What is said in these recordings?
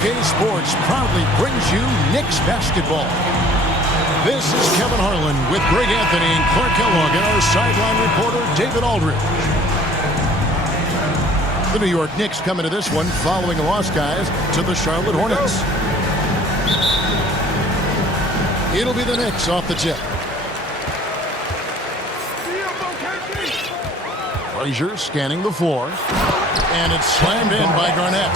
Sports proudly brings you Knicks basketball. This is Kevin Harlan with Greg Anthony and Clark Kellogg and our sideline reporter David Aldridge. The New York Knicks come into this one following a loss, guys, to the Charlotte Hornets. It'll be the Knicks off the tip. Frazier scanning the floor, and it's slammed in by Garnett.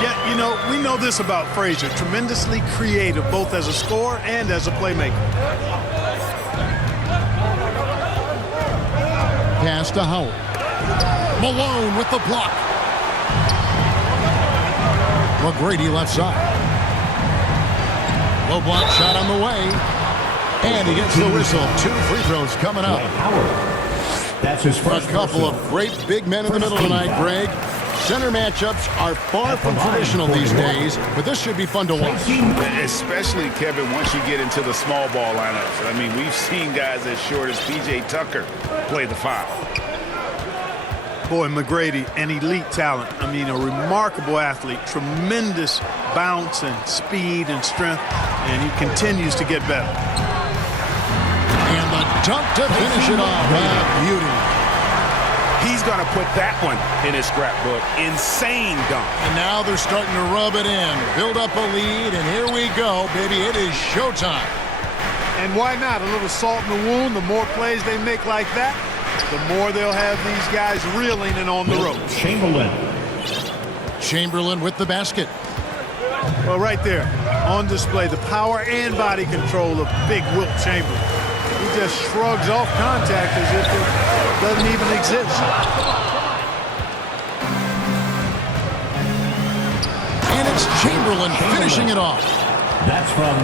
Yeah, you know, we know this about Frazier. Tremendously creative, both as a scorer and as a playmaker. Pass to Howard. Malone with the block. McGrady left side. Low block shot on the way. And he gets the whistle. 2 free throws coming up. That's his first. A couple of great big men in the middle tonight, Greg. Center matchups are far from traditional these days, but this should be fun to watch. Especially, Kevin, once you get into the small ball lineups. I mean, we've seen guys as short as P.J. Tucker play the 5. Boy, McGrady, an elite talent. I mean, a remarkable athlete. Tremendous bounce and speed and strength, and he continues to get better. And the dunk to finish it off. Beauty. He's going to put that one in his scrapbook. Insane dunk. And now they're starting to rub it in. Build up a lead, and here we go, baby. It is showtime. And why not? A little salt in the wound. The more plays they make like that, the more they'll have these guys reeling and on the ropes. Chamberlain with the basket. Well, right there, on display, the power and body control of big Wilt Chamberlain. He just shrugs off contact as if it doesn't even exist. And it's Chamberlain finishing it off. That's from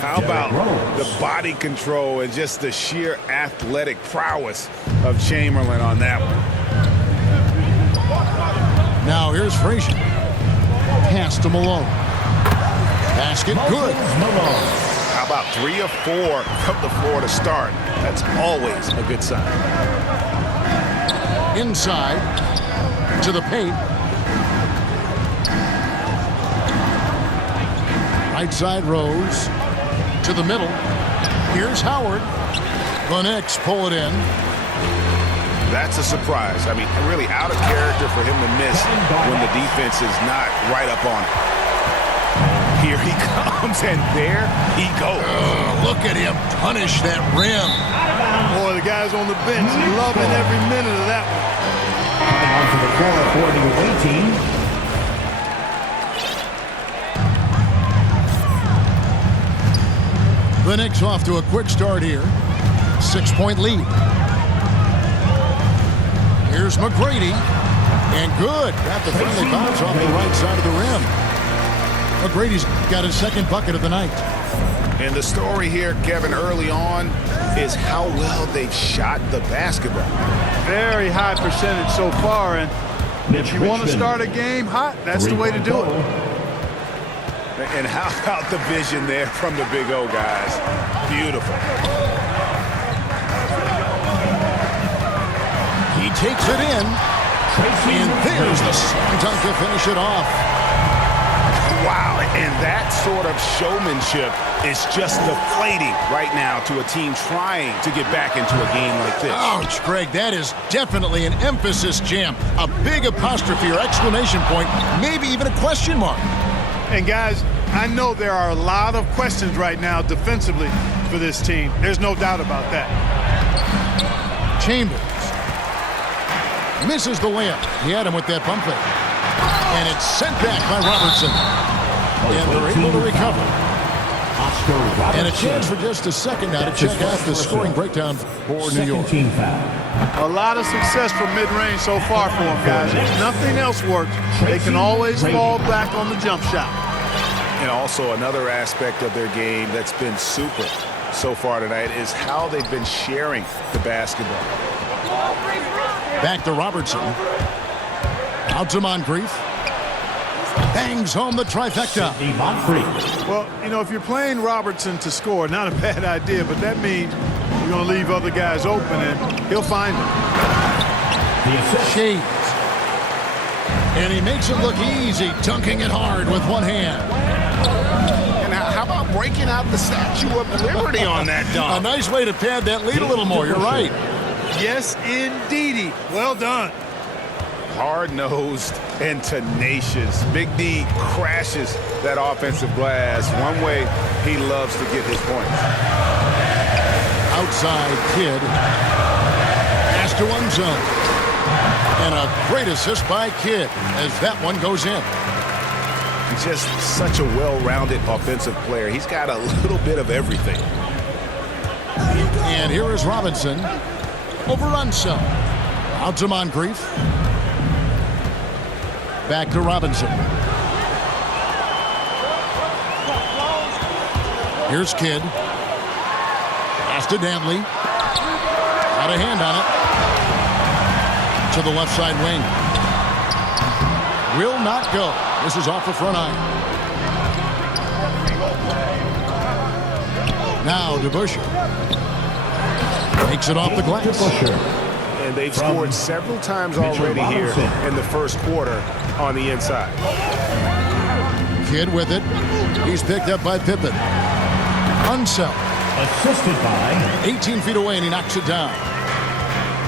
How about the body control and just the sheer athletic prowess of Chamberlain on that one. Now here's Frazier. Pass to Malone. Basket good. How about 3 or 4 from the floor to start? That's always a good sign. Inside to the paint. Right side Rose to the middle. Here's Howard. The Knicks pull it in. That's a surprise. I mean, really out of character for him to miss when the defense is not right up on him. Here he comes, and there he goes. Look at him punish that rim. Boy, the guys on the bench loving every minute of that one. Coming onto the floor for the away team. The Knicks off to a quick start here. 6-point lead. Here's McGrady. And good. Got the friendly bounce off the right side of the rim. McGrady's got his second bucket of the night. And the story here, Kevin, early on is how well they've shot the basketball. Very high percentage so far, and if you want to start a game hot, that's the way to do it. And how about the vision there from the Big O guys? Beautiful. He takes it in. And there's the slam dunk to finish it off. Wow, and that sort of showmanship is just deflating right now to a team trying to get back into a game like this. Ouch, Greg, that is definitely an emphasis jam. A big apostrophe or exclamation point, maybe even a question mark. And guys, I know there are a lot of questions right now defensively for this team. There's no doubt about that. Chambers misses the layup. He had him with that pump fake. And it's sent back by Robertson. And they're able to recover. And a chance for just a second now to check out the scoring breakdown for New York. A lot of success from mid-range so far for them, guys. If nothing else works, they can always fall back on the jump shot. And also another aspect of their game that's been super so far tonight is how they've been sharing the basketball. Back to Robertson. Out to Moncrief. Bangs home the trifecta. Well, you know, if you're playing Robertson to score, not a bad idea, but that means you're going to leave other guys open, and he'll find them. Shades. And he makes it look easy, dunking it hard with one hand. And how about breaking out the Statue of Liberty on that A dunk? nice way to pad that lead a little more. You're right. Yes, indeedy. Well done. Hard-nosed and tenacious. Big D crashes that offensive glass. One way he loves to get his points. Outside Kidd. Pass to one zone. And a great assist by Kidd as that one goes in. He's just such a well-rounded offensive player. He's got a little bit of everything. And here is Robinson over Unseld. Out to Moncrief. Back to Robinson. Here's Kidd. Pass to Dantley. Got a hand on it. To the left side wing. Will not go. This is off the front iron. Now DeBusschere. Makes it off the glass. And they've scored several times already here in the first quarter on the inside. Kidd with it. He's picked up by Pippen. Unseld. Assisted by 18 feet away, and he knocks it down.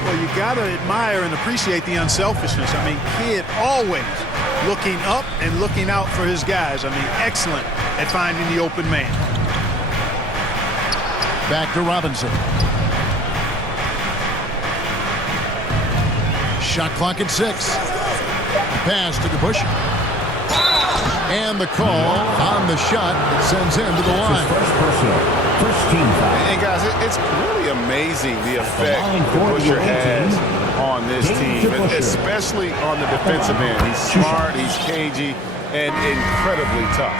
Well, you got to admire and appreciate the unselfishness. I mean, Kidd always looking up and looking out for his guys. I mean, excellent at finding the open man. Back to Robinson. Shot clock at 6. Pass to DeBusschere. And the call on the shot that sends him to the line. First team foul. And guys, it's really amazing the effect DeBusschere has on this team, especially on the defensive end. He's smart, he's cagey, and incredibly tough.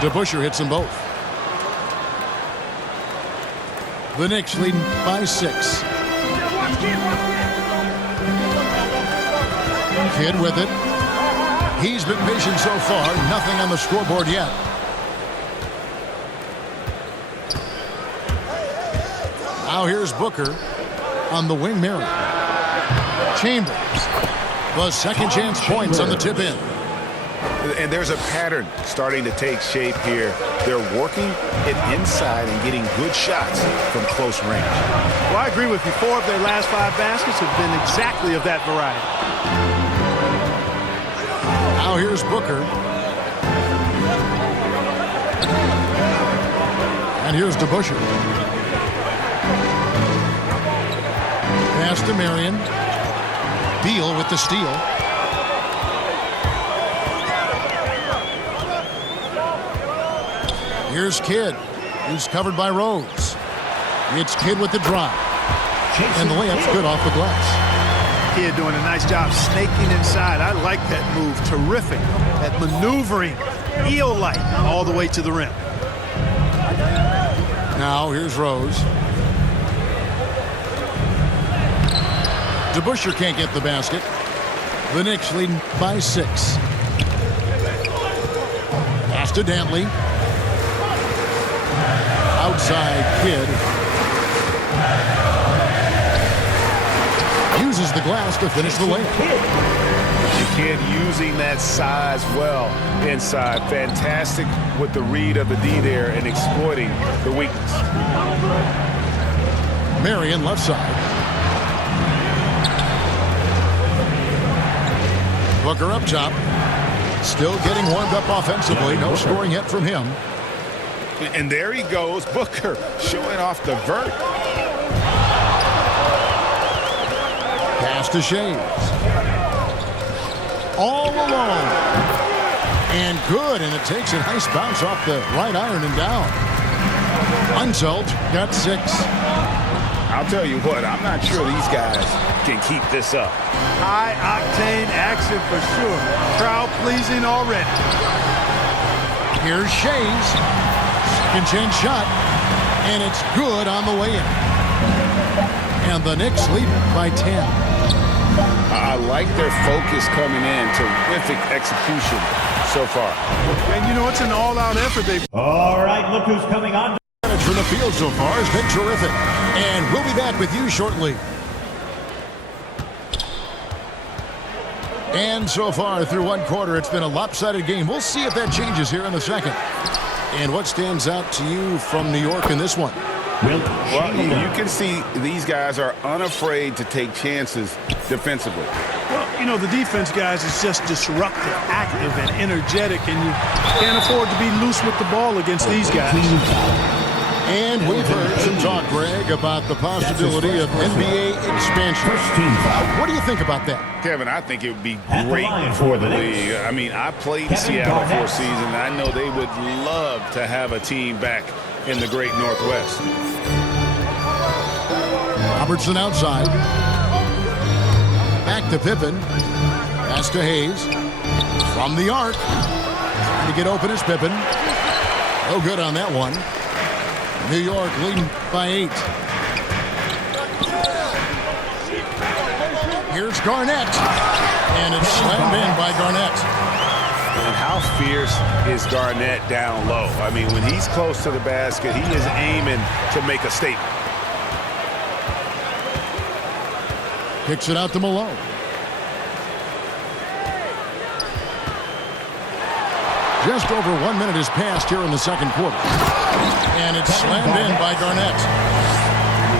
DeBusschere hits them both. The Knicks leading by 6. Kidd with it. He's been patient so far. Nothing on the scoreboard yet. Now here's Booker on the wing mirror. Chambers. The second chance points on the tip in. And there's a pattern starting to take shape here. They're working it inside and getting good shots from close range. Well, I agree with you. 4 of their last 5 baskets have been exactly of that variety. Now here's Booker. And here's DeBusschere. Pass to Marion. Beal with the steal. Here's Kidd. He's covered by Rose. It's Kidd with the drive. And the layup's good off the glass. Kidd doing a nice job snaking inside. I like that move. Terrific. That maneuvering, eel-like, all the way to the rim. Now here's Rose. DeBusschere can't get the basket. The Knicks leading by 6. Pass to Dantley. Outside Kidd. Uses the glass to finish the layup. Kidd using that size well inside. Fantastic with the read of the D there and exploiting the weakness. Marion left side. Booker up top. Still getting warmed up offensively. No scoring yet from him. And there he goes, Booker, showing off the vert. Pass to Shays. All alone. And good, and it takes a nice bounce off the right iron and down. Unseld got 6. I'll tell you what, I'm not sure these guys can keep this up. High-octane action for sure. Crowd-pleasing already. Here's Shays. Second chance shot, and it's good on the way in. And the Knicks lead by 10. I like their focus coming in. Terrific execution so far. And you know, it's an all-out effort. All right, look who's coming on. percentage from the field so far has been terrific. And we'll be back with you shortly. And so far through one quarter, it's been a lopsided game. We'll see if that changes here in the second. And what stands out to you from New York in this one? Well, you can see these guys are unafraid to take chances defensively. Well, you know, the defense, guys, is just disruptive, active, and energetic, and you can't afford to be loose with the ball against these guys. And we've heard some talk, Greg, about the possibility of NBA expansion. What do you think about that? Kevin, I think it would be great for the league. I mean, I played in Seattle for a season, and I know they would love to have a team back in the great Northwest. Robertson outside. Back to Pippen. Pass to Hayes. From the arc. Trying to get open is Pippen. No good on that one. New York leading by 8. Here's Garnett. And it's slammed in by Garnett. And how fierce is Garnett down low? I mean, when he's close to the basket, he is aiming to make a statement. Kicks it out to Malone. Just over 1 minute has passed here in the second quarter. And it's slammed in by Garnett.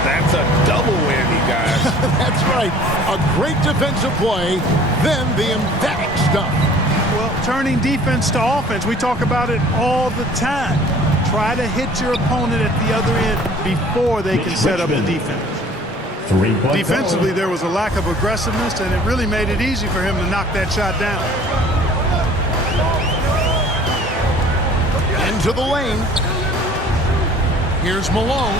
That's a double whammy, guys. That's right. A great defensive play, then the emphatic stuff. Well, turning defense to offense, we talk about it all the time. Try to hit your opponent at the other end before they can set up the defense. Defensively, there was a lack of aggressiveness, and it really made it easy for him to knock that shot down. Into the lane. Here's Malone.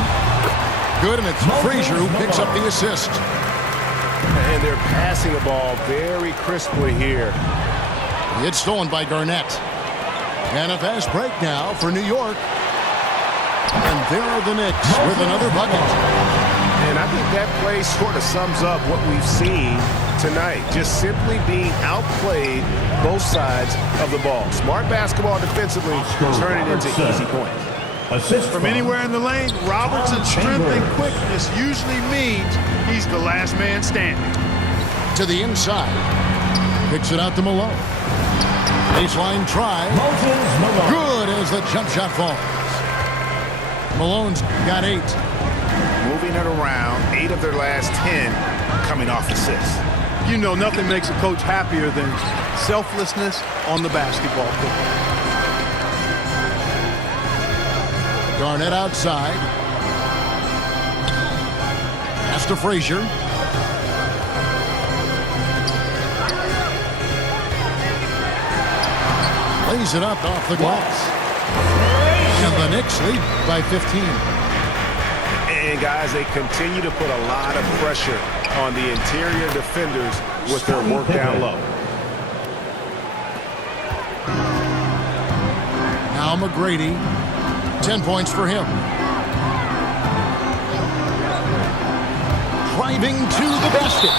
Good, and it's Frazier who picks up the assist. And they're passing the ball very crisply here. It's stolen by Garnett. And a fast break now for New York. And there are the Knicks with another bucket. And I think that play sort of sums up what we've seen tonight. Just simply being outplayed both sides of the ball. Smart basketball defensively, turning into easy points. From anywhere in the lane, Robertson's strength and quickness usually means he's the last man standing. To the inside. Picks it out to Malone. Baseline try. Good as the jump shot falls. Malone's got 8. Moving it around, 8 of their last 10 coming off assists. You know, nothing makes a coach happier than selflessness on the basketball court. Garnett outside. Pass to Frazier. Lays it up off the glass. And the Knicks lead by 15. And guys, they continue to put a lot of pressure on the interior defenders with their work down low. Now McGrady. 10 points for him. Driving to the basket.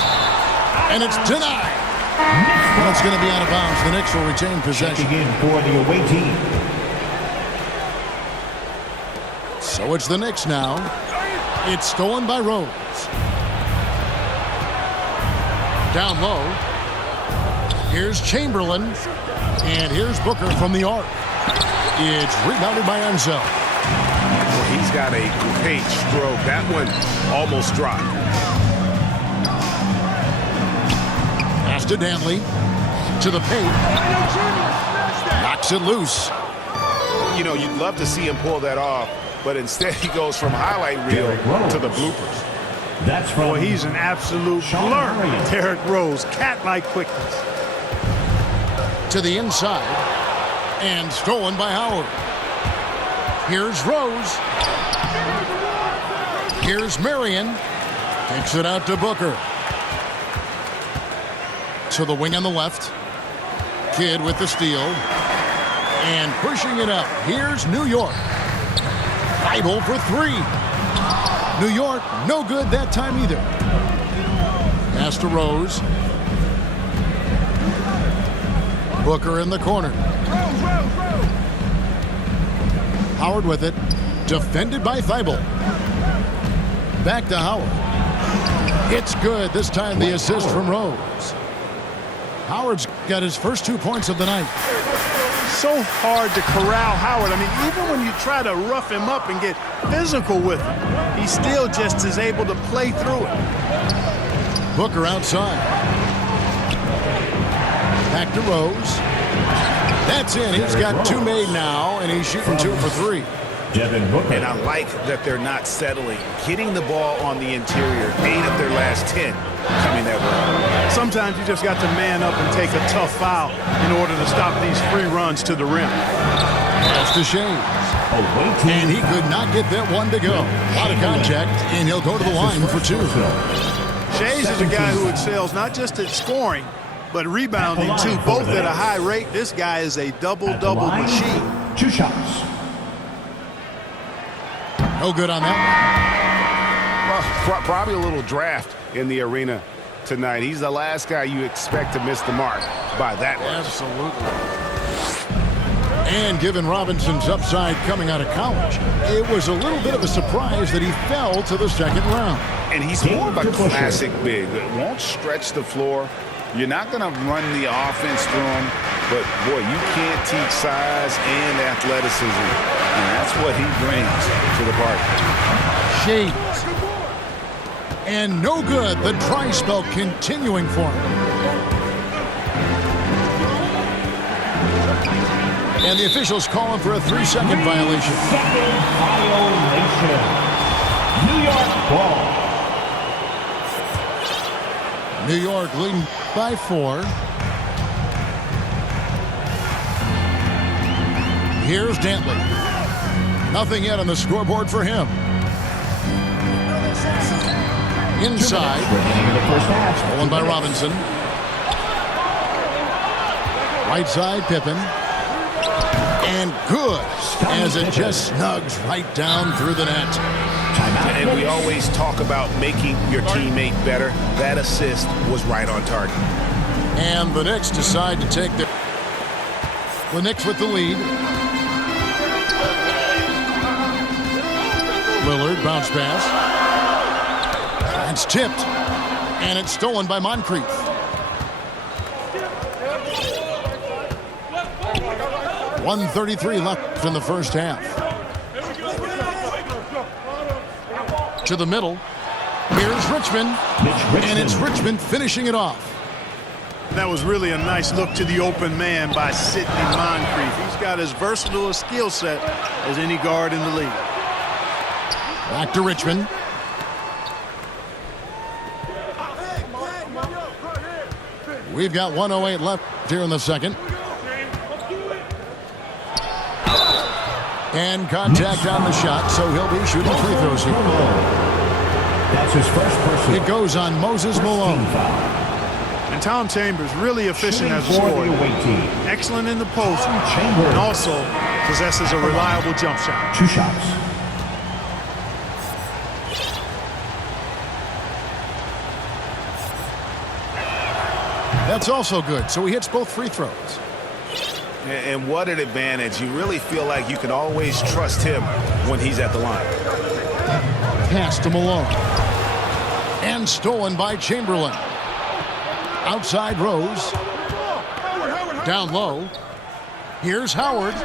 And it's denied. Well, it's going to be out of bounds. The Knicks will retain possession. Checking in for the away team. So it's the Knicks now. It's stolen by Rose. Down low. Here's Chamberlain. And here's Booker from the arc. It's rebounded by Enzo. Well, he's got a great stroke. That one almost dropped. Pass to Dantley. To the paint. Knocks it loose. You know, you'd love to see him pull that off, but instead he goes from highlight reel to the bloopers. That's from Boy, he's an absolute blur. Derrick Rose, cat-like quickness. To the inside. And stolen by Howard. Here's Rose. Here's Marion. Takes it out to Booker. To the wing on the left. Kidd with the steal. And pushing it up. Here's New York. Bible for 3. New York, no good that time either. Pass to Rose. Booker in the corner. Howard with it. Defended by Thibault. Back to Howard. It's good. This time the assist from Rose. Howard's got his first 2 points of the night. So hard to corral Howard. I mean, even when you try to rough him up and get physical with him, he still just is able to play through it. Booker outside. Back to Rose. That's in. He's got 2 made now, and he's shooting 2 for 3. And I like that they're not settling. Getting the ball on the interior, 8 of their last 10 coming that way. Sometimes you just got to man up and take a tough foul in order to stop these free runs to the rim. That's to Shays. And he could not get that one to go. Out of contact, and he'll go to the line for 2. Shays is a guy who excels not just at scoring, but rebounding too, both at a high rate. This guy is a double-double machine. 2 shots. No good on that Well, probably a little draft in the arena tonight. He's the last guy you expect to miss the mark by that much. Absolutely. And given Robinson's upside coming out of college, it was a little bit of a surprise that he fell to the second round. And he's more of a classic big. It won't stretch the floor. You're not going to run the offense through him. But, boy, you can't teach size and athleticism. And that's what he brings to the party. Shades. And no good. The dry spell continuing for him. And the officials calling for a 3-second violation. Second violation. New York ball. New York leading by 4. Here's Dantley. Nothing yet on the scoreboard for him. Inside. Stolen by Robinson. Right side, Pippen. And good, as it just snugs right down through the net. And we always talk about making your teammate better. That assist was right on target. And the Knicks decide to take the Knicks with the lead. Lillard, bounce pass. It's tipped. And it's stolen by Moncrief. .133 left in the first half. To the middle. Here's Richmond. And it's Richmond finishing it off. That was really a nice look to the open man by Sidney Moncrief. He's got as versatile a skill set as any guard in the league. Back to Richmond. We've got 1:08 left here in the second. And contact on the shot, so he'll be shooting free throws here. That's his first person. It goes on Moses Malone. And Tom Chambers really efficient as a scorer. Excellent in the post, and also possesses a reliable jump shot. 2 shots. That's also good, so he hits both free throws. And what an advantage. You really feel like you can always trust him when he's at the line. Pass to Malone. And stolen by Chamberlain. Outside Rose. Down low. Here's Howard.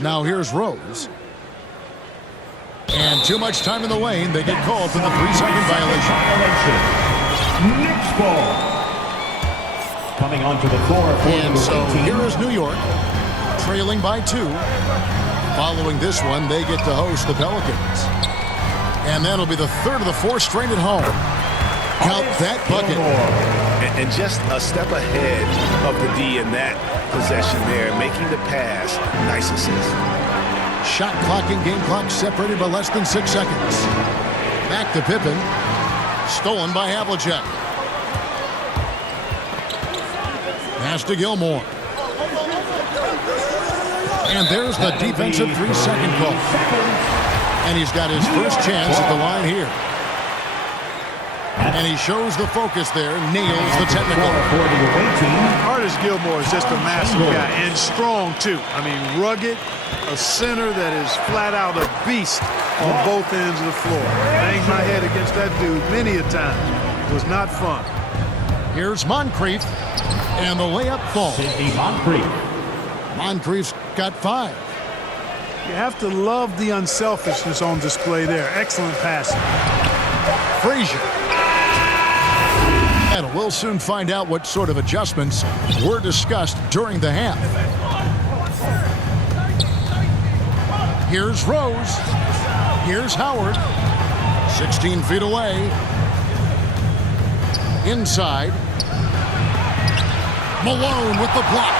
Now here's Rose. And too much time in the lane. They get called for the 3-second violation. Knicks ball. Coming onto the floor. And so here is New York, trailing by 2. Following this one, they get to host the Pelicans. And that'll be the third of the 4 straight at home. Count that bucket. And just a step ahead of the D in that possession there, making the pass. Nice assist. Shot clock and game clock separated by less than 6 seconds. Back to Pippen. Stolen by Havlicek. Pass to Gilmore. And there's the defensive 3-second call. And he's got his first chance at the line here. And he shows the focus there, nails the technical. For the away team. Curtis Gilmore is just a massive guy and strong too. I mean, rugged, a center that is flat out a beast on both ends of the floor. Banged my head against that dude many a time. It was not fun. Here's Moncrief, and the layup falls. Sidney Moncrief. Moncrief's got 5. You have to love the unselfishness on display there. Excellent passing. Frazier. And we'll soon find out what sort of adjustments were discussed during the half. Here's Rose. Here's Howard. 16 feet away. Inside. Malone with the block.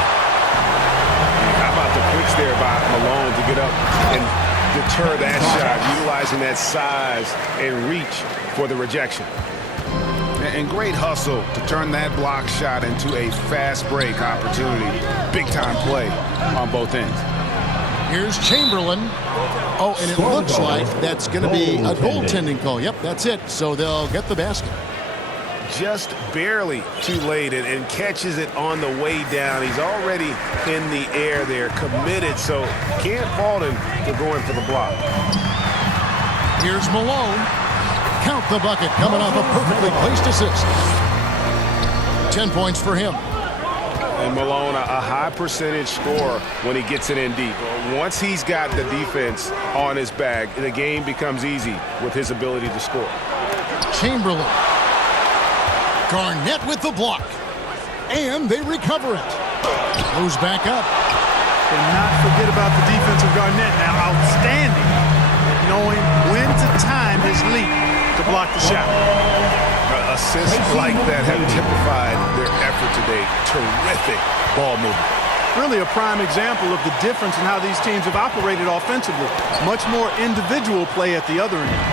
How about the pitch there by Malone to get up and deter that shot, utilizing that size and reach for the rejection. And great hustle to turn that block shot into a fast break opportunity. Big time play on both ends. Here's Chamberlain. Oh, and it looks like that's going to be a goaltending call. Yep, that's it. So they'll get the basket. Just barely too late and catches it on the way down. He's already in the air there, committed, so can't fault him for going for the block. Here's Malone. Count the bucket coming off a perfectly placed assist. 10 points for him. And Malone, a high percentage scorer when he gets it in deep. Once he's got the defense on his back, the game becomes easy with his ability to score. Chamberlain. Garnett with the block. And they recover it. Goes back up. Cannot forget about the defense of Garnett now. Outstanding at knowing when to time his leap to block the shot. Assists like that have typified their effort today. Terrific ball movement. Really a prime example of the difference in how these teams have operated offensively. Much more individual play at the other end.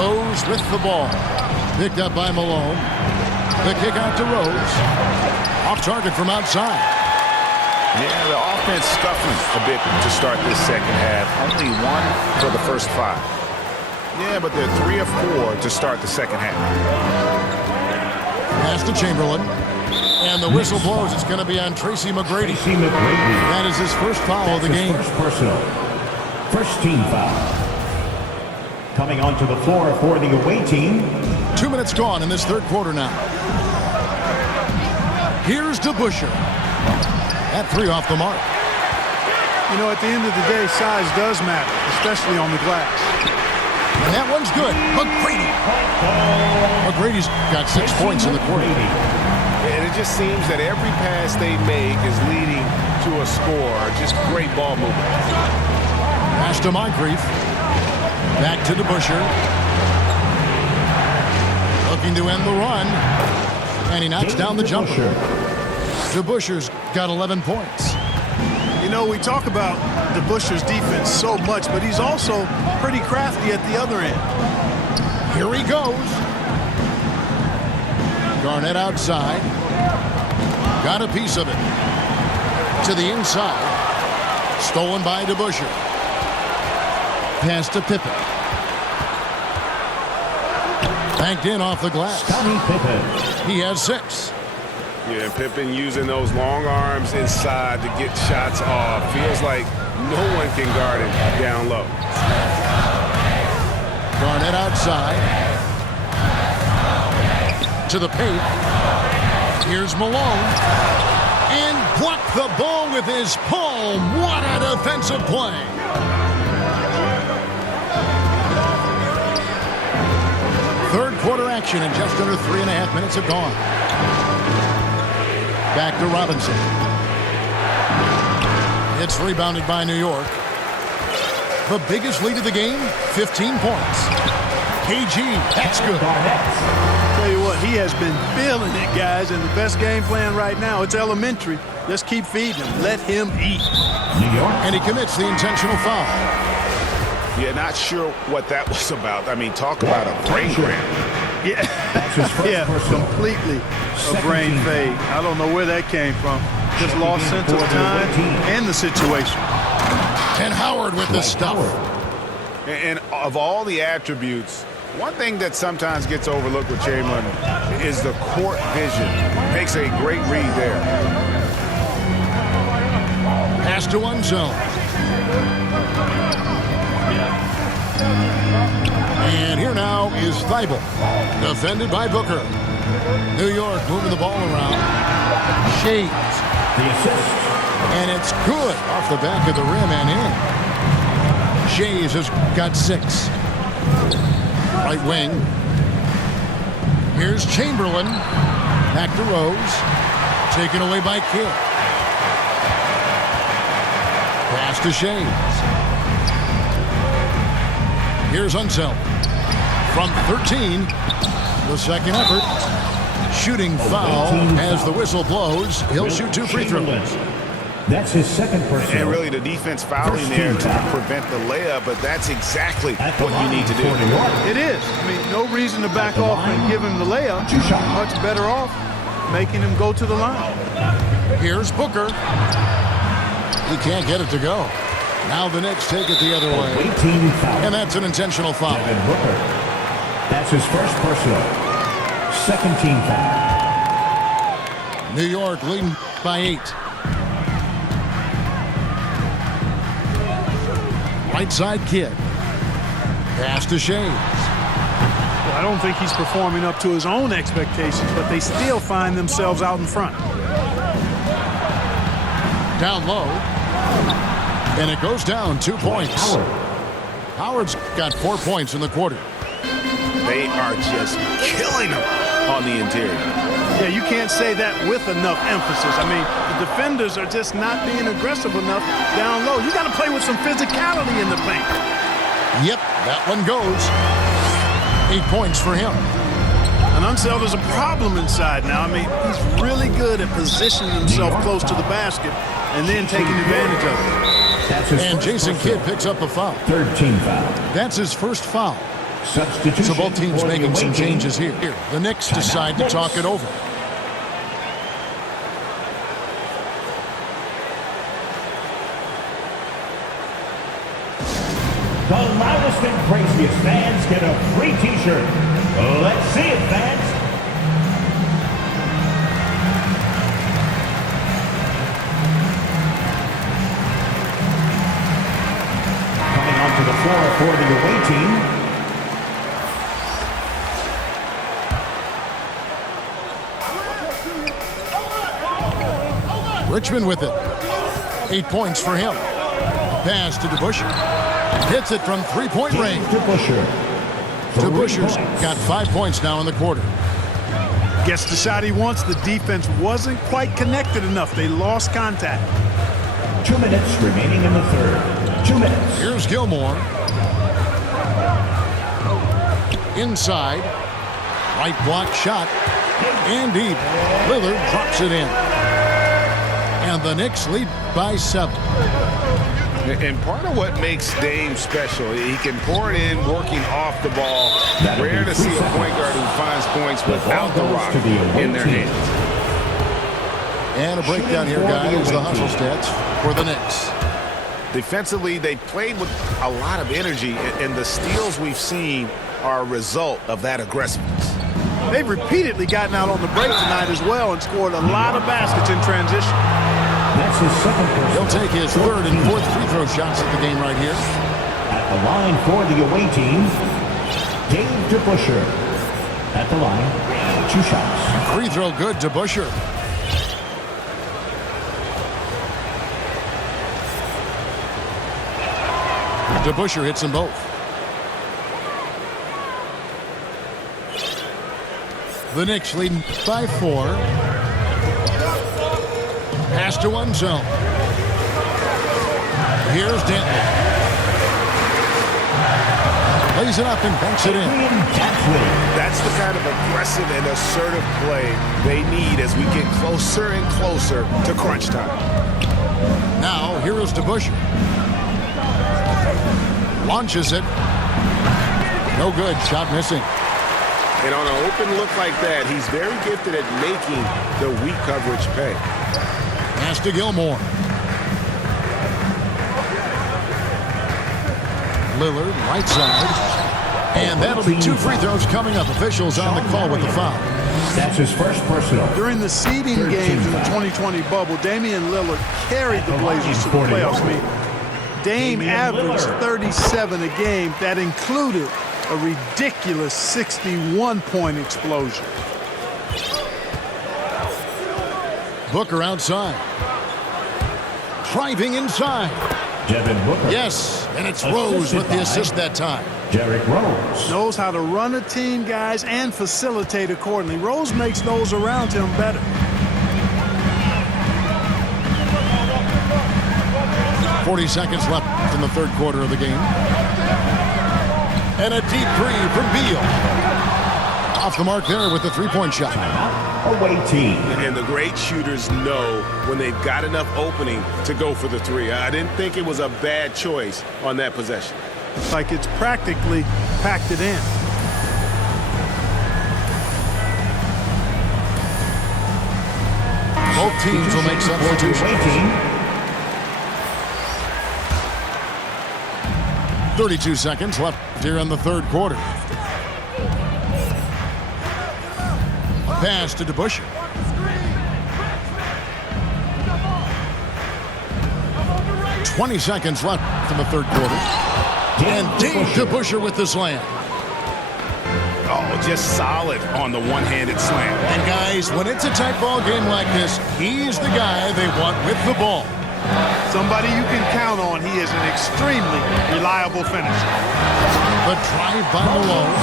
Rose with the ball. Picked up by Malone. The kick out to Rose. Off target from outside. Yeah, the offense scuffling a bit to start this second half. Only 1 for the first 5. Yeah, but they're 3 of 4 to start the second half. Pass to Chamberlain. And the whistle blows. It's going to be on Tracy McGrady. That is his first foul of the game. First personal. First team foul. Coming onto the floor for the away team. 2 minutes gone in this third quarter now. Here's DeBusschere. That 3 off the mark. You know, at the end of the day, size does matter, especially on the glass. And that one's good. McGrady. McGrady's got 6 points in the quarter. And it just seems that every pass they make is leading to a score. Just great ball movement. Pass to Moncrief. Back to DeBusschere. Looking to end the run. And he knocks down the jumper. DeBusschere's got 11 points. You know, we talk about DeBusschere's defense so much, but he's also pretty crafty at the other end. Here he goes. Garnett outside. Got a piece of it. To the inside. Stolen by DeBusschere. Pass to Pippen. Banked in off the glass. Scottie Pippen. He has 6. Yeah, Pippen using those long arms inside to get shots off. Feels like no one can guard it down low. Garnett outside. To the paint. Here's Malone. And blocked the ball with his palm. What a defensive play. Third quarter action and just under 3.5 minutes have gone. Back to Robinson. It's rebounded by New York. The biggest lead of the game, 15 points. KG, that's good. Tell you what, he has been feeling it, guys, and the best game plan right now, it's elementary. Just keep feeding him. Let him eat. New York. And he commits the intentional foul. Yeah, not sure what that was about. I mean, talk about a brain cramp. Yeah, yeah, completely a brain fade. I don't know where that came from. Just lost sense of time and the situation. And Howard with the stuff. And of all the attributes One thing that sometimes gets overlooked with Chamberlain is the court vision. Makes a great read there. Pass to one zone. And here now is Thibault, defended by Booker. New York moving the ball around. Shades. The assist. And it's good off the back of the rim and in. Shays has got 6. Right wing. Here's Chamberlain. Back to Rose. Taken away by Kidd. Pass to Shays. Here's Unseld. From 13. The second effort. Shooting foul as the whistle blows. He'll shoot 2 free throws. That's his second personal. And really the defense fouling there to prevent the layup, but that's exactly what you need to do. It is. I mean, no reason to back off and give him the layup. Much better off making him go to the line. Here's Booker. He can't get it to go. Now the Knicks take it the other way. And that's an intentional foul. Booker. That's his first personal. Second team foul. New York leading by 8. Right side Kidd. Pass to Shays. Well, I don't think he's performing up to his own expectations, but they still find themselves out in front. Down low. And it goes down 2 points. Howard's got 4 points in the quarter. They are just killing him on the interior. Yeah, you can't say that with enough emphasis. I mean, the defenders are just not being aggressive enough down low. You got to play with some physicality in the paint. Yep, that one goes. 8 points for him. And Unseld is a problem inside now. I mean, he's really good at positioning himself close to the basket and then taking advantage of it. And Jason Kidd picks up a foul. Third team foul. That's his first foul. Substitution. So both teams making some changes here. The Knicks decide to talk it over. The loudest and craziest fans get a free t-shirt. Let's see it, fans. Coming onto the floor for the away team. Richmond with it. 8 points for him. Pass to DeBusschere. Hits it from three-point range. DeBusschere's got 5 points now in the quarter. Gets the shot he wants. The defense wasn't quite connected enough. They lost contact. 2 minutes remaining in the third. 2 minutes. Here's Gilmore. Inside. Right block shot. And deep. Lillard drops it in. And the Knicks lead by 7. And part of what makes Dame special, he can pour it in, working off the ball. Rare to see a point guard who finds points without the rock in their hands. And a breakdown here, guys. The hustle stats for the Knicks. Defensively, they played with a lot of energy, and the steals we've seen are a result of that aggressiveness. They've repeatedly gotten out on the break tonight as well and scored a lot of baskets in transition. That's his second personal. He'll take his third and fourth free throw shots at the game right here. At the line for the away team, Dave DeBusschere. At the line, 2 shots. Free throw good to DeBusschere. DeBusschere hits them both. The Knicks leading by 4. Pass to one zone. Here's Denton. Lays it up and banks it in. That's the kind of aggressive and assertive play they need as we get closer and closer to crunch time. Now, here is DeBusschere. Launches it. No good. Shot missing. And on an open look like that, he's very gifted at making the weak coverage pay. Pass to Gilmore. Lillard, right side. And that'll be 2 free throws coming up. Officials on the call with the foul. That's his first personal. During the seeding games in the 2020 bubble, Damian Lillard carried the Blazers to the playoffs. I mean, Dame averaged 37 a game. That included a ridiculous 61-point explosion. Booker outside. Driving inside. Devin Booker. Yes, and it's Rose with the assist that time. Derrick Rose. Knows how to run a team, guys, and facilitate accordingly. Rose makes those around him better. .40 seconds left in the third quarter of the game. And a deep three from Beal. Off the mark there with the three-point shot. Away team. And the great shooters know when they've got enough opening to go for the three. I didn't think it was a bad choice on that possession. Like it's practically packed it in. Both teams will make substitutions. 32 seconds left here in the third quarter. A pass to DeBusschere. .20 seconds left in the third quarter. And Dave DeBusschere with the slam. Oh, just solid on the one-handed slam. And guys, when it's a tight ball game like this, he's the guy they want with the ball. Somebody you can count on. He is an extremely reliable finisher. The drive by Malone.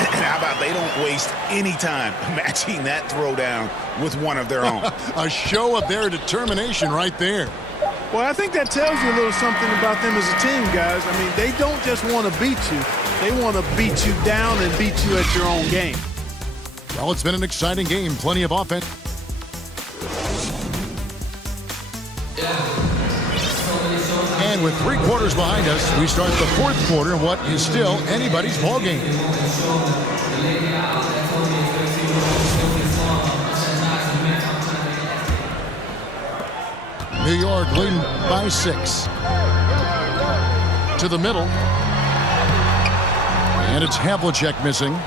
And how about they don't waste any time matching that throwdown with one of their own. A show of their determination right there. Well, I think that tells you a little something about them as a team, guys. I mean, they don't just want to beat you. They want to beat you down and beat you at your own game. Well, it's been an exciting game. Plenty of offense. And with 3 quarters behind us, we start the fourth quarter in what is still anybody's ball game. New York leading by 6. To the middle. And it's Havlicek missing.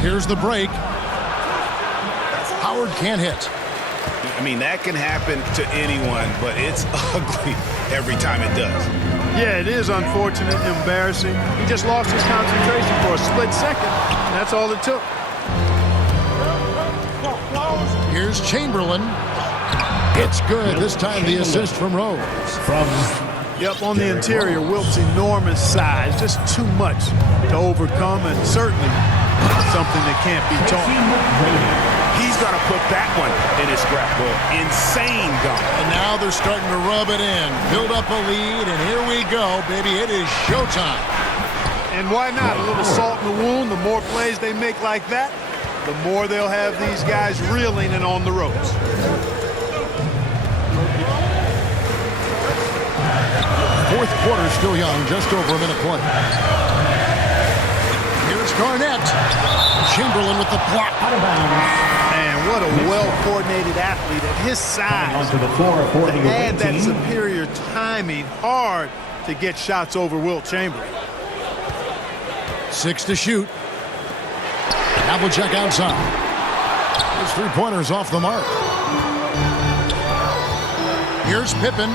Here's the break. Howard can't hit. I mean, that can happen to anyone, but it's ugly every time it does. Yeah, it is unfortunate, embarrassing. He just lost his concentration for a split second. And that's all it took. Here's Chamberlain. It's good. This time the assist from Rose. Yep, on the interior, Wilt's enormous size. Just too much to overcome, and certainly something that can't be taught. He's got to put that one in his scrapbook. Insane dunk. And now they're starting to rub it in. Build up a lead, and here we go, baby. It is showtime. And why not? A little salt in the wound. The more plays they make like that, the more they'll have these guys reeling and on the ropes. Fourth quarter still young, just over a minute play. Here's Garnett. Chamberlain with the block. Out of bounds. Man, what a well-coordinated athlete at his size. Onto the floor for the away And that team. superior timing, hard to get shots over Wilt Chamberlain. 6 to shoot. Havlicek outside. His three-pointers off the mark. Here's Pippen.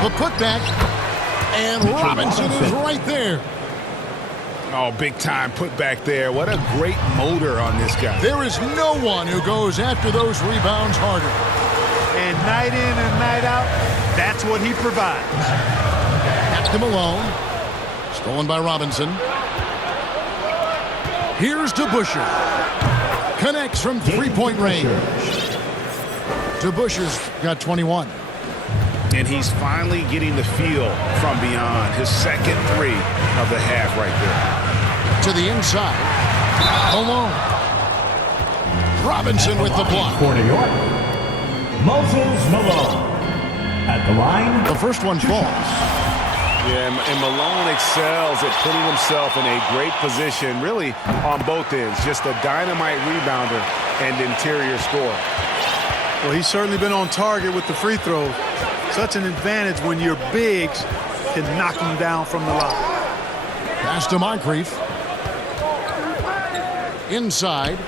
The putback. And Robinson is right there. Oh, big time put back there. What a great motor on this guy. There is no one who goes after those rebounds harder. And night in and night out, that's what he provides. Back to Malone. Stolen by Robinson. Here's DeBusschere. Connects from three-point range. DeBusschere's got 21. And he's finally getting the feel from beyond. His second three of the half right there. To the inside. Malone. Robinson with the block. For New York, Moses Malone. At the line. The first one falls. Yeah, and Malone excels at putting himself in a great position, really, on both ends. Just a dynamite rebounder and interior scorer. Well, he's certainly been on target with the free throws. Such an advantage when your bigs can knock him down from the line. Pass to Moncrief. Inside.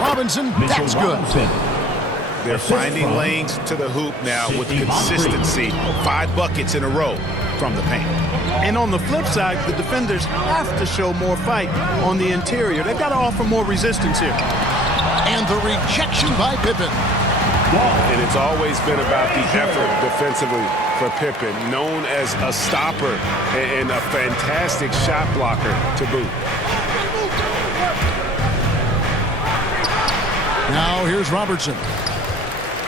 Robinson, that's good. They're finding lanes to the hoop now with consistency. 5 buckets in a row from the paint. And on the flip side, the defenders have to show more fight on the interior. They've got to offer more resistance here. And the rejection by Pippen. And it's always been about the effort defensively for Pippen, known as a stopper and a fantastic shot blocker to boot. Now here's Robertson.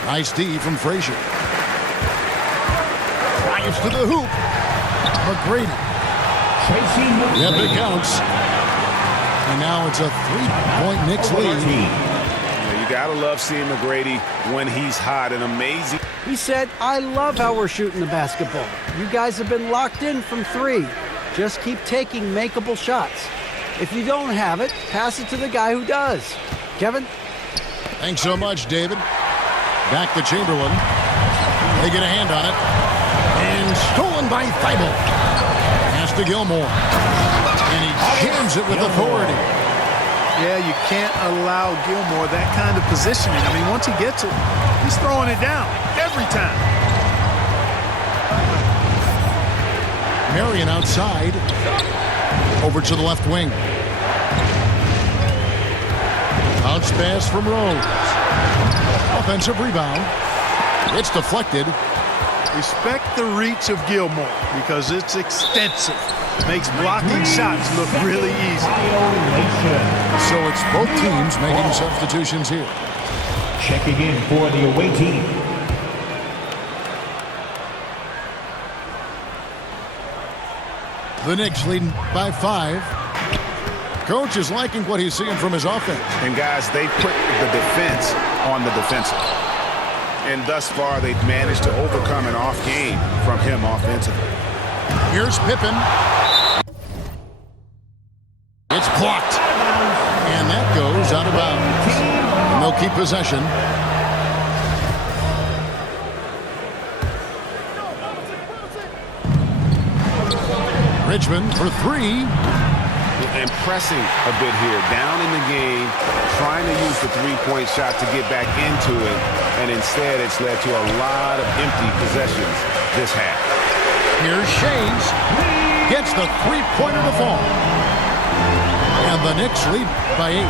Nice D from Frazier. Drives to the hoop. McGrady. Yep, it counts. And now it's a 3-point Knicks lead. You gotta love seeing McGrady when he's hot and amazing. He said, I love how we're shooting the basketball. You guys have been locked in from 3. Just keep taking makeable shots. If you don't have it, pass it to the guy who does. Kevin? Thanks so much, David. Back to Chamberlain. They get a hand on it. And stolen by Thibault. Pass to Gilmore. And he jams it with authority. Yeah, you can't allow Gilmore that kind of positioning. I mean, once he gets it, he's throwing it down every time. Marion outside. Over to the left wing. Bounce pass from Rose. Offensive rebound. It's deflected. Respect the reach of Gilmore because it's extensive. Makes blocking shots look really easy. So it's both teams making substitutions here. Checking in for the away team. The Knicks leading by 5. Coach is liking what he's seeing from his offense. And guys, they put the defense on the defensive. And thus far, they've managed to overcome an off game from him offensively. Here's Pippen. It's blocked. And that goes out of bounds. And they'll keep possession. Richmond for 3. And pressing a bit here, down in the game, trying to use the three-point shot to get back into it, and instead it's led to a lot of empty possessions this half. Here's Shays. Gets the three-pointer to fall. And the Knicks lead by 8.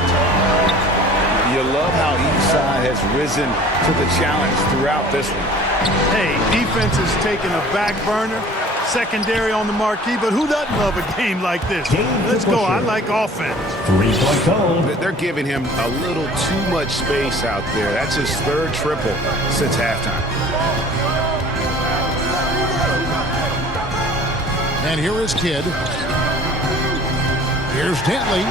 You love how each side has risen to the challenge throughout this one. Hey, defense is taking a back burner. Secondary on the marquee, but who doesn't love a game like this? Let's go. I like offense. 3-point goal. They're giving him a little too much space out there. That's his 3rd triple since halftime. And here is Kidd. Here's Dantley.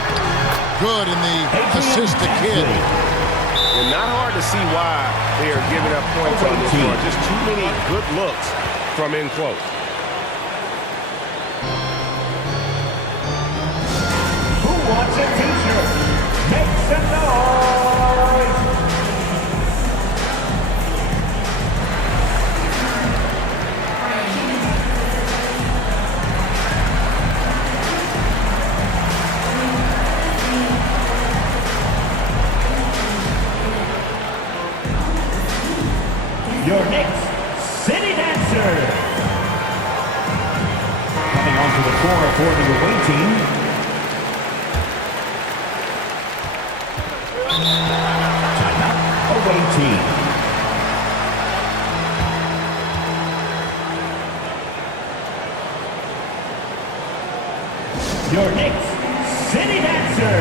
Good in the assist to Kidd. And not hard to see why they are giving up points on this one. Just too many good looks from in close. Wants a t-shirt? Make some noise! Your Knicks City Dancer. Coming onto the floor for the away team. Away team. Your Knicks City Dancer.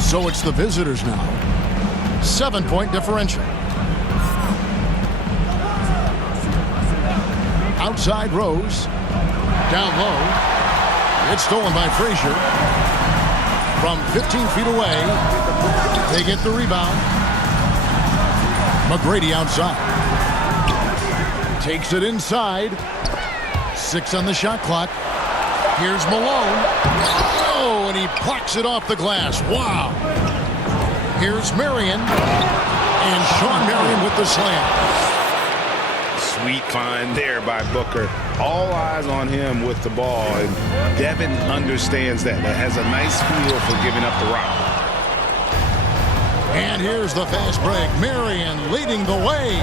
So it's the visitors now. 7-point differential. Outside Rose. Down low. It's stolen by Frazier. From 15 feet away. They get the rebound. McGrady outside. Takes it inside. 6 on the shot clock. Here's Malone. Oh, and he plucks it off the glass. Wow. Here's Marion. And Sean Marion with the slam. Sweet find there by Booker. All eyes on him with the ball, and Devin understands that. That has a nice feel for giving up the rock. And here's the fast break. Marion leading the way.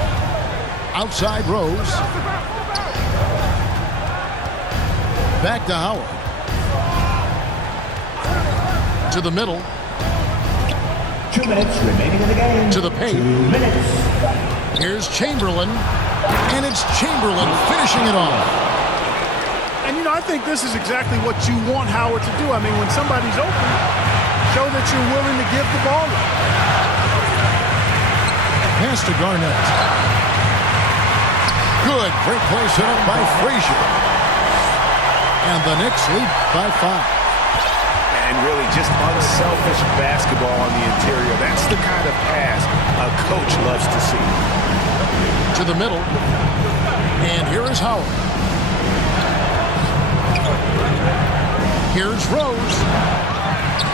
Outside Rose. Back to Howard. To the middle. 2 minutes remaining in the game. To the paint. 2 minutes. Here's Chamberlain. And it's Chamberlain finishing it off. And, you know, I think this is exactly what you want Howard to do. I mean, when somebody's open, show that you're willing to give the ball up. Pass to Garnett. Good. Great play set up by Frazier. And the Knicks lead by 5. And really just unselfish basketball on the interior. That's the kind of pass a coach loves to see. To the middle. And here is Howard. Here's Rose.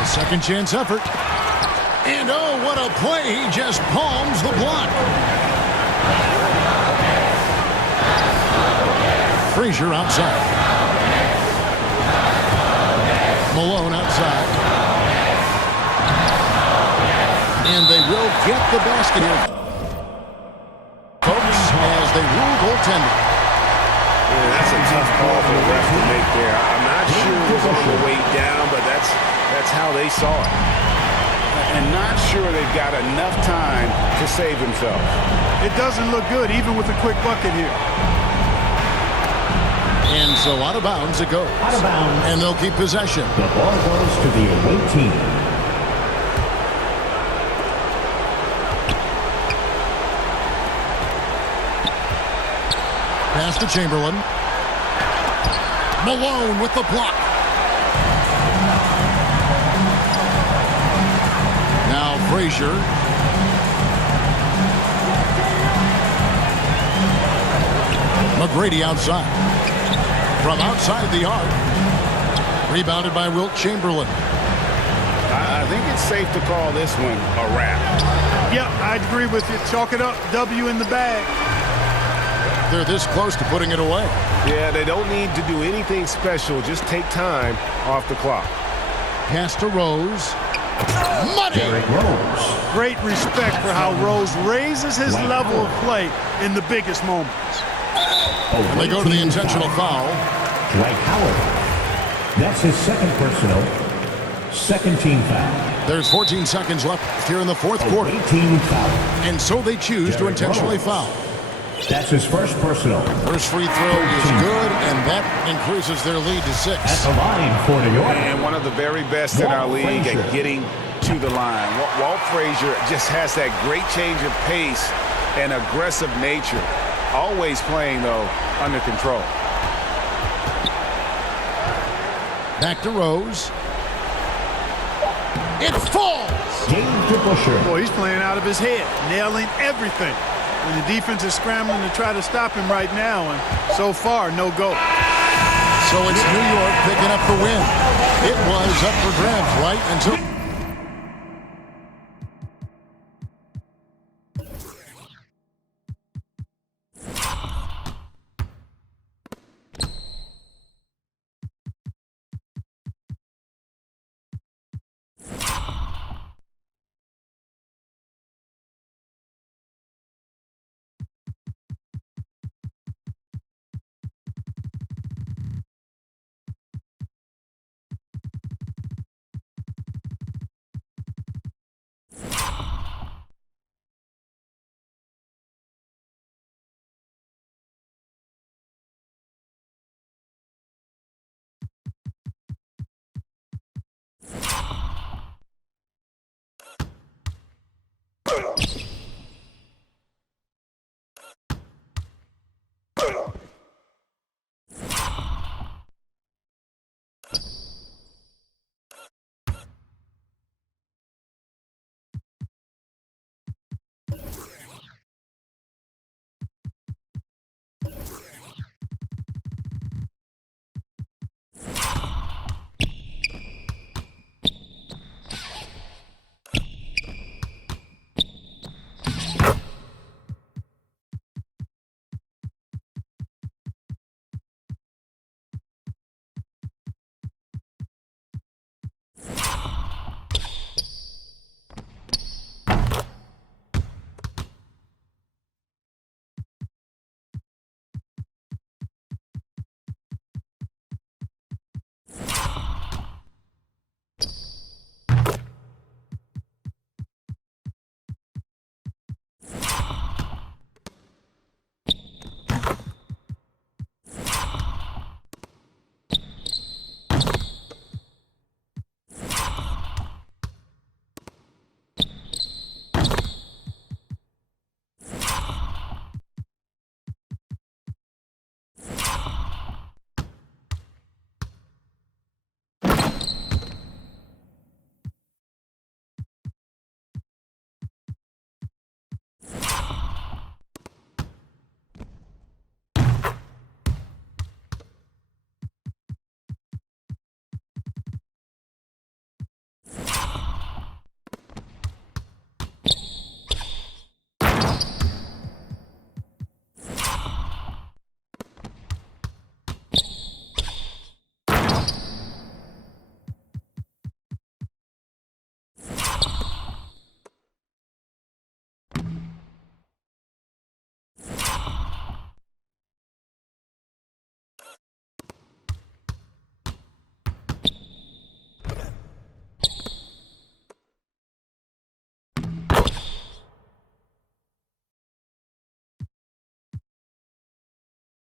A second chance effort. And oh, what a play. He just palms the block. Frazier outside. Malone outside. And they will get the basket here, folks, as they rule goaltending. Yeah, that's a tough call for the ref to make there. I'm not sure it was on the way down, but that's how they saw it. And not sure they've got enough time to save themselves. It doesn't look good, even with a quick bucket here. And so out of bounds it goes. Out of bounds. And they'll keep possession. The ball goes to the away team. Pass to Chamberlain. Malone with the block. Now Frazier. McGrady outside. From outside the arc. Rebounded by Wilt Chamberlain. I think it's safe to call this one a wrap. Yep, I agree with you. Chalk it up. W in the bag. They're this close to putting it away. Yeah, they don't need to do anything special. Just take time off the clock. Pass to Rose. Money! Derrick Rose. Great respect for how Rose raises his level of play in the biggest moments. And they go to the intentional foul. Dwight Howard. That's his second personal. Second team foul. There's 14 seconds left here in the fourth quarter. 18 foul. And so they choose to intentionally foul. That's his first personal. First free throw is good, and that increases their lead to 6. At the line for New York. And one of the very best in our league at getting to the line. Walt Frazier just has that great change of pace and aggressive nature. Always playing, though, under control. Back to Rose. It falls! Dave to Busher. Boy, he's playing out of his head, nailing everything. And the defense is scrambling to try to stop him right now, and so far, no go. So it's New York picking up the win. It was up for grabs right until...